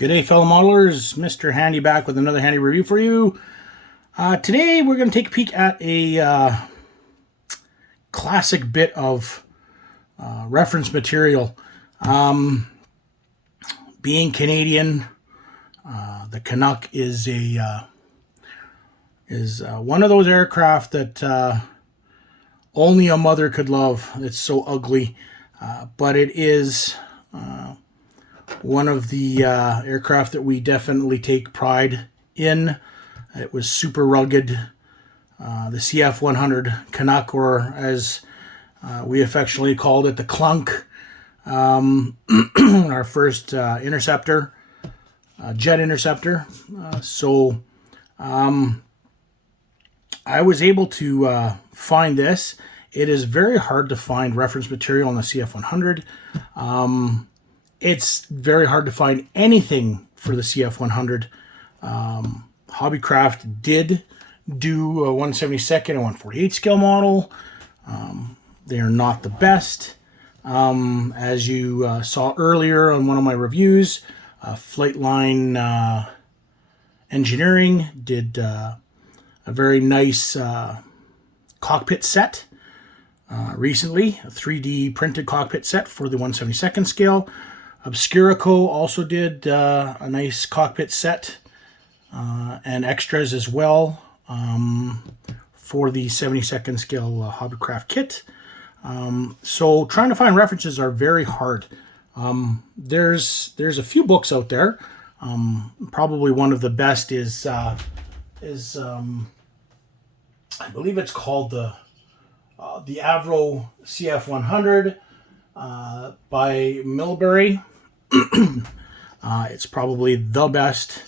Good day, fellow modelers. Mr. Handy back with another handy review for you. Today we're going to take a peek at a classic bit of reference material. Being Canadian, the Canuck is one of those aircraft that only a mother could love. It's so ugly, but it is one of the aircraft that we definitely take pride in. It was super rugged. The CF-100 Canuck, or as we affectionately called it, the Clunk. Our first interceptor, jet interceptor. I was able to find this. It is very hard to find reference material on the CF-100. It's very hard to find anything for the CF-100. Hobbycraft did do a 1/72 and 1/48 scale model. They are not the best. As you saw earlier on one of my reviews, Flightline Engineering did a very nice cockpit set recently, a 3D printed cockpit set for the 1/72 scale. Obscurico also did a nice cockpit set and extras as well for the 72nd scale Hobbycraft kit. So trying to find references are very hard. There's a few books out there. Probably one of the best is I believe it's called the Avro CF-100 by Milbury. It's probably the best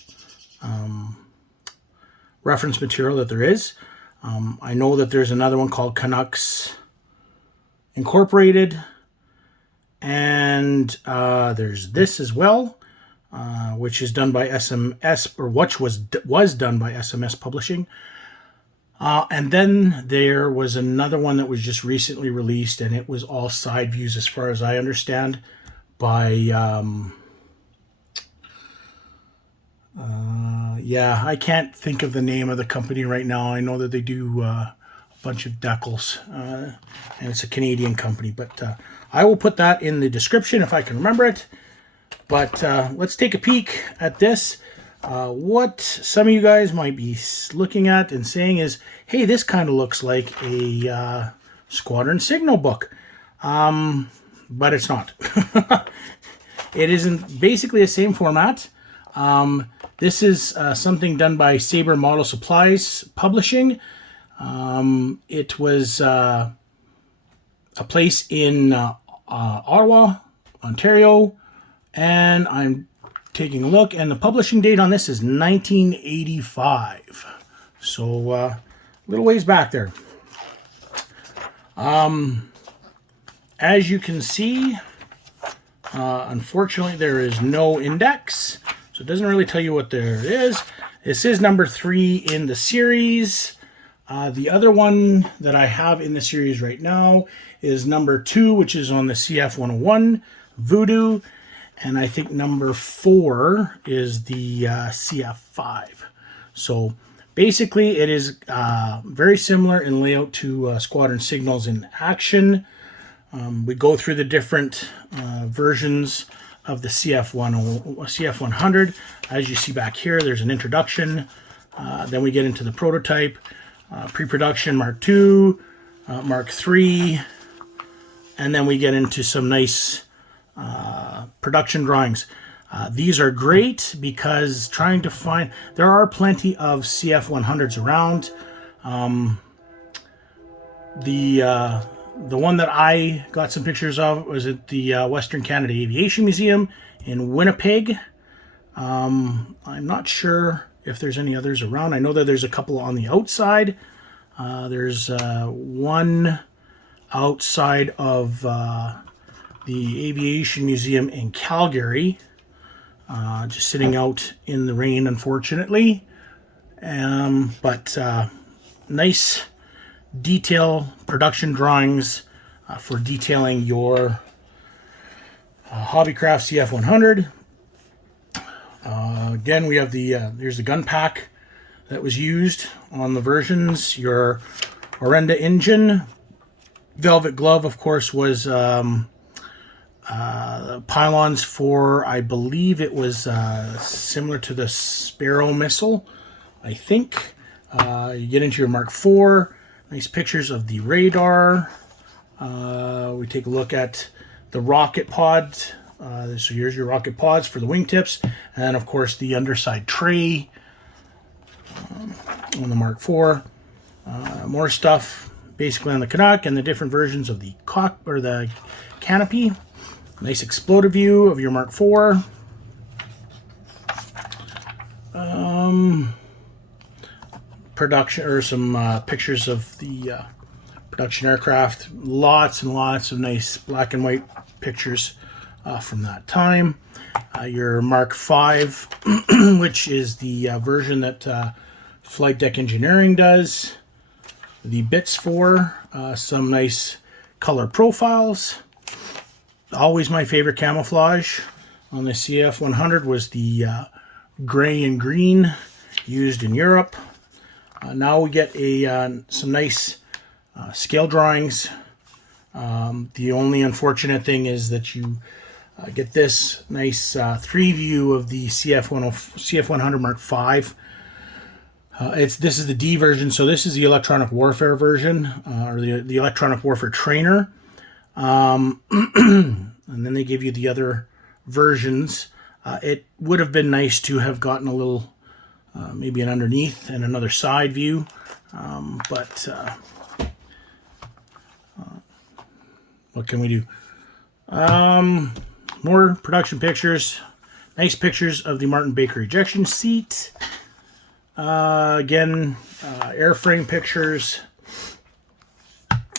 reference material that there is. I know that there's another one called Canucks Incorporated, and there's this as well, which is done by SMS, or which was done by SMS Publishing. And then there was another one that was just recently released, and it was all side views, as far as I understand, by I can't think of the name of the company right now. I know that they do a bunch of decals, and it's a Canadian company, but I will put that in the description if I can remember it. But let's take a peek at this. What some of you guys might be looking at and saying is, hey, this kind of looks like a Squadron Signal book, but it's not. It isn't. Basically the same format. This is something done by Sabre Model Supplies Publishing. It was a place in Ottawa, Ontario, and I'm taking a look, and the publishing date on this is 1985. So a little ways back there. As you can see, unfortunately there is no index, so it doesn't really tell you what there is. This is number 3 in the series. The other one that I have in the series right now is number 2, which is on the CF-101 Voodoo. And I think number 4 is the CF-5. So basically it is very similar in layout to Squadron Signals in Action. We go through the different versions of the CF-100. As you see back here, there's an introduction. Then we get into the prototype, pre-production Mark II, Mark III, and then we get into some nice production drawings. These are great because trying to find, there are plenty of CF-100s around. The one that I got some pictures of was at the Western Canada Aviation Museum in Winnipeg. I'm not sure if there's any others around. I know that there's a couple on the outside. There's one outside of the Aviation Museum in Calgary, just sitting out in the rain, unfortunately. But nice detail production drawings for detailing your Hobbycraft CF-100. Again, we have the here's the gun pack that was used on the versions. Your Orenda engine. Velvet glove, of course, was pylons for, I believe it was similar to the Sparrow missile, I think. You get into your Mark IV. Nice pictures of the radar. We take a look at the rocket pods. So here's your rocket pods for the wingtips. And, of course, the underside tray on the Mark IV. More stuff basically on the Canuck and the different versions of the the canopy. Nice exploded view of your Mark IV. Production, or some pictures of the production aircraft. Lots and lots of nice black and white pictures from that time. Your Mark V, which is the version that Flight Deck Engineering does. The bits for some nice color profiles. Always my favorite camouflage on the CF-100 was the gray and green used in Europe. Now we get some nice scale drawings. The only unfortunate thing is that you get this nice 3 view of the CF-100 Mark V. This is the D version, so this is the electronic warfare version, or the electronic warfare trainer. And then they give you the other versions. It would have been nice to have gotten a little, maybe an underneath and another side view, but what can we do? More production pictures. Nice pictures of the Martin Baker ejection seat. Again, airframe pictures.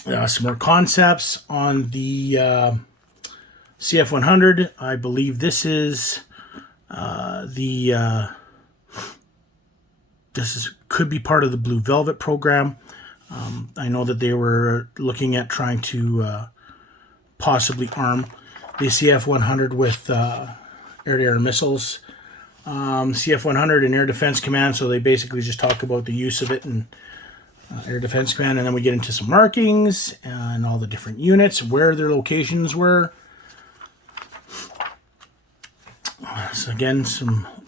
Some more concepts on the CF-100. I believe this is could be part of the Blue Velvet program. I know that they were looking at trying to possibly arm the CF-100 with air-to-air missiles. CF-100 and Air Defense Command, so they basically just talk about the use of it in Air Defense Command, and then we get into some markings and all the different units, where their locations were. So again,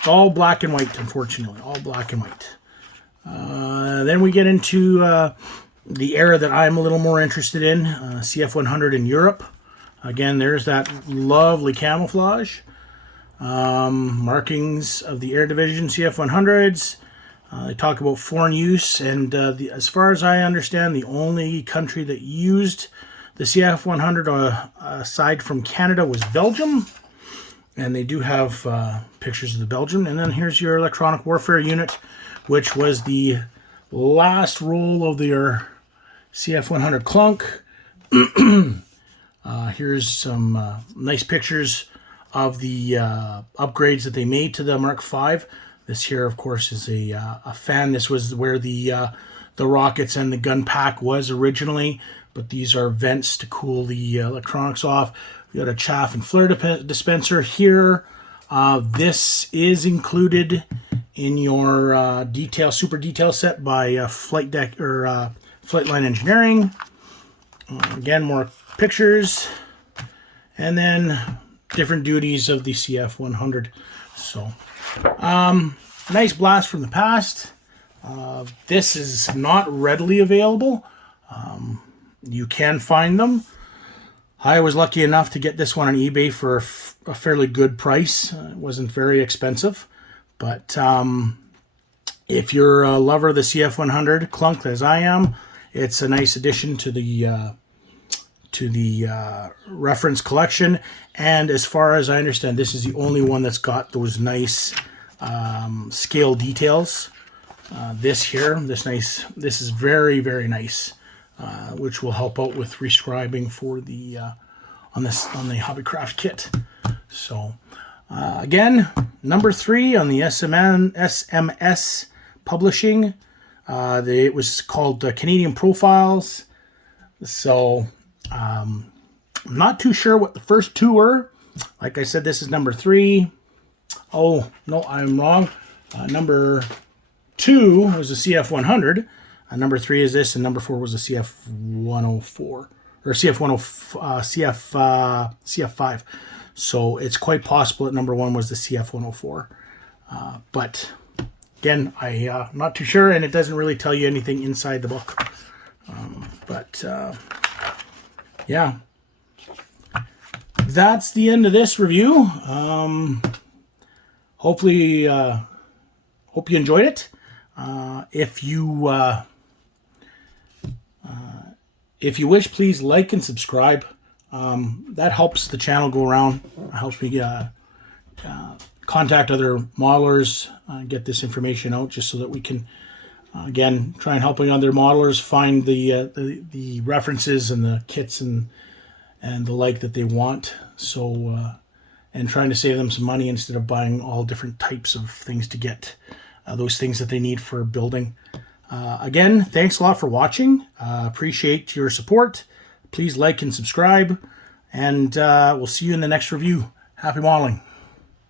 all black and white, unfortunately, all black and white. Then we get into the era that I'm a little more interested in, CF-100 in Europe. Again, there's that lovely camouflage. Markings of the Air Division CF-100s. They talk about foreign use, and as far as I understand, the only country that used the CF-100 aside from Canada was Belgium. And they do have pictures of the Belgium. And then here's your electronic warfare unit, which was the last roll of their CF-100 Clunk. Here's some nice pictures of the upgrades that they made to the Mark V. This here, of course, is a fan. This was where the rockets and the gun pack was originally, but these are vents to cool the electronics off. We got a chaff and flare dispenser here. This is included in your super detail set by Flight Deck or Flightline Engineering. Again, more pictures, and then different duties of the CF-100. So, nice blast from the past. This is not readily available. You can find them. I was lucky enough to get this one on eBay for a fairly good price. It wasn't very expensive, but if you're a lover of the CF-100 Clunk, as I am, it's a nice addition to the reference collection. And as far as I understand, this is the only one that's got those nice scale details. This is very, very nice, which will help out with rescribing for the on the Hobbycraft kit. So again, number 3 on the SMS Publishing. It was called Canadian Profiles. So I'm not too sure what the first two were. Like I said, this is number 3. Oh, no, I'm wrong. Number 2 was the CF-100. Number 3 is this, and number 4 was the CF-104 or CF5. So it's quite possible that number 1 was the CF-104. But again, I'm not too sure, and it doesn't really tell you anything inside the book. Yeah, that's the end of this review. Hopefully, hope you enjoyed it. If you wish, please like and subscribe. That helps the channel go around. It helps me contact other modelers, get this information out, just so that we can, again, try and helping other modelers find the references and the kits and the like that they want. So, and trying to save them some money instead of buying all different types of things to get those things that they need for building. Again, thanks a lot for watching. Appreciate your support. Please like and subscribe, and we'll see you in the next review. Happy modeling.